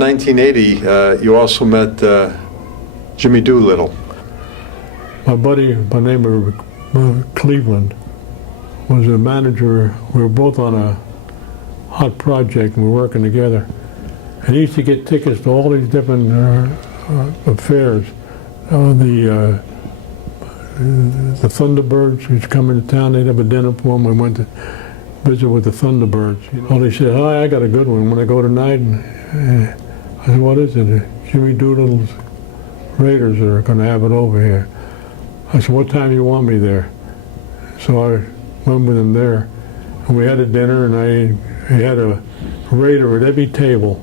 1980, you also met Jimmy Doolittle. My buddy by the name of Cleveland was a manager. We were both on a hot project and we were working together. And he used to get tickets to all these different affairs. The Thunderbirds who'd come into town, they'd have a dinner for them. We went to visit with the Thunderbirds. You know, they said, "Hi, I got a good one. When I go tonight," and I said, "What is it?" "Jimmy Doolittle's Raiders are going to have it over here." I said, "What time do you want me there?" So I went with him there, and we had a dinner, and he had a Raider at every table.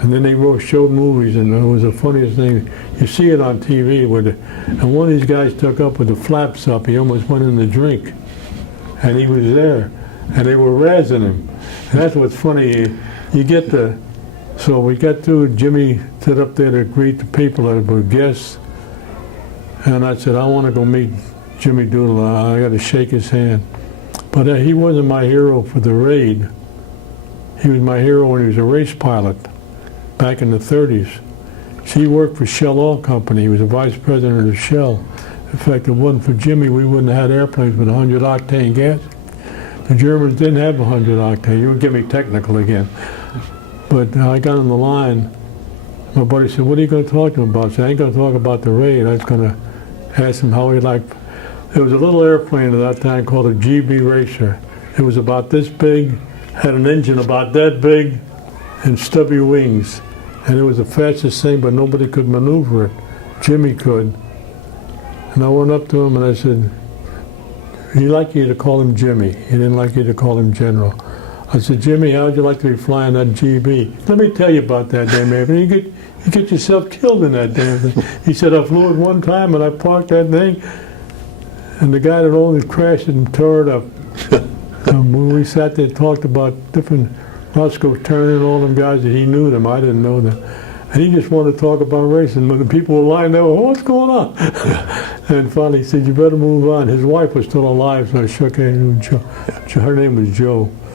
And then they showed movies, and it was the funniest thing. You see it on TV, and one of these guys took up with the flaps up. He almost went in the drink, and he was there, and they were razzing him. And that's what's funny. So we got through. Jimmy stood up there to greet the people that were guests, and I said, "I want to go meet Jimmy Doolittle. I got to shake his hand." But he wasn't my hero for the raid. He was my hero when he was a race pilot back in the 30s. He worked for Shell Oil Company. He was a vice president of Shell. In fact, if it wasn't for Jimmy, we wouldn't have had airplanes with 100 octane gas. The Germans didn't have 100 octane. You would get me technical again. But I got on the line. My buddy said, "What are you going to talk to him about?" I said, "I ain't going to talk about the raid. I was going to ask him how he liked." There was a little airplane at that time called a GB Racer. It was about this big, had an engine about that big, and stubby wings. And it was the fastest thing, but nobody could maneuver it. Jimmy could. And I went up to him and I said, "He liked you to call him Jimmy. He didn't like you to call him General." I said, "Jimmy, how would you like to be flying that GB? Let me tell you about that damn airplane. You get yourself killed in that damn thing." He said, "I flew it one time and I parked that thing, and the guy that owned it crashed it and tore it up." When we sat there and talked about different Roscoe Turner and all them guys, that he knew them, I didn't know them. And he just wanted to talk about racing. When the people were lying there, "What's going on?" And finally he said, "You better move on." His wife was still alive, so I shook hands with Jo. Her name was Jo.